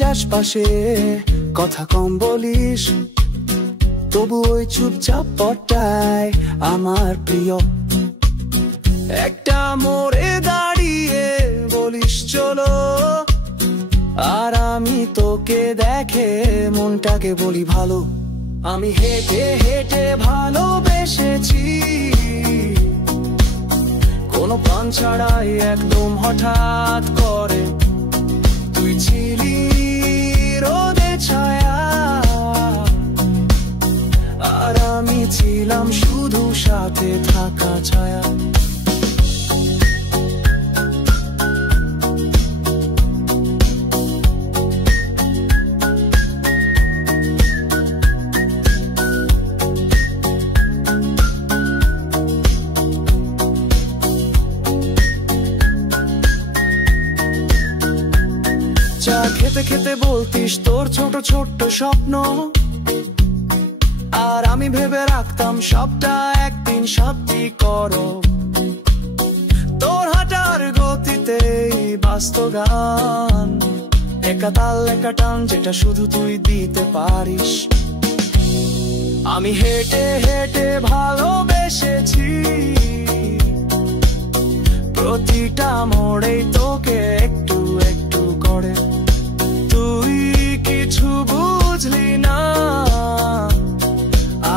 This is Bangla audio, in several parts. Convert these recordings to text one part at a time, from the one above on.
যাস পাশে, কথা কম বলিস, তবু ওই চুপচাপ পথটাই আমার প্রিয়। একটা মোড়ে দাঁড়িয়ে বলিস চলো, আর আমি তোকে দেখে মনটাকে বলি ভালো। আমি হেঁটে হেঁটে ভালোবেসেছি, কোনো প্ল্যান ছাড়াই একদম হঠাৎ করে। তুই ছিলি রোদে ছায়া, আর আমি ছিলাম শুধু সাথে থাকা ছায়া। চা খেতে খেতে বলতিস তোর ছোট ছোট্ট স্বপ্ন, আর আমি ভেবে রাখতাম সবটা একদিন সত্যি করো। তোর হাঁটার গতিতেই বাজতো গান, একা তাল একা টান যেটা শুধু তুই দিতে পারিস। আমি হেঁটে হেঁটে ভালোবেসেছি, প্রতিটা মোড়েই তোকে একটু একটু করে। তুই কিছু বুঝলি না,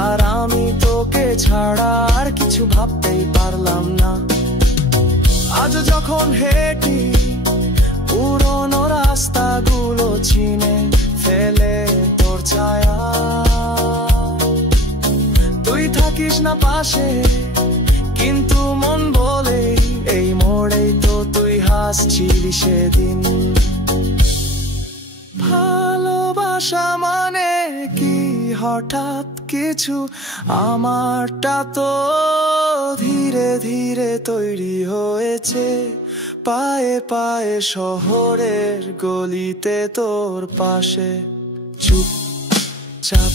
আর আমি তোকে ছাড়া আর কিছু ভাবতেই পারলাম না। আজ যখন হেঁটি পুরনো রাস্তাগুলো চিনে ফেলে তোর ছায়া, তুই থাকিস না পাশে, কিন্তু মন বলে এই মোড়েই তো তুই হাসছিলি সেদিন। ভালোবাসা মানে কি হঠাৎ কিছু, আমারটা তো ধীরে ধীরে তৈরি হয়েছে, পায়ে পায়ে শহরের গলিতে তোর পাশে চুপচাপ।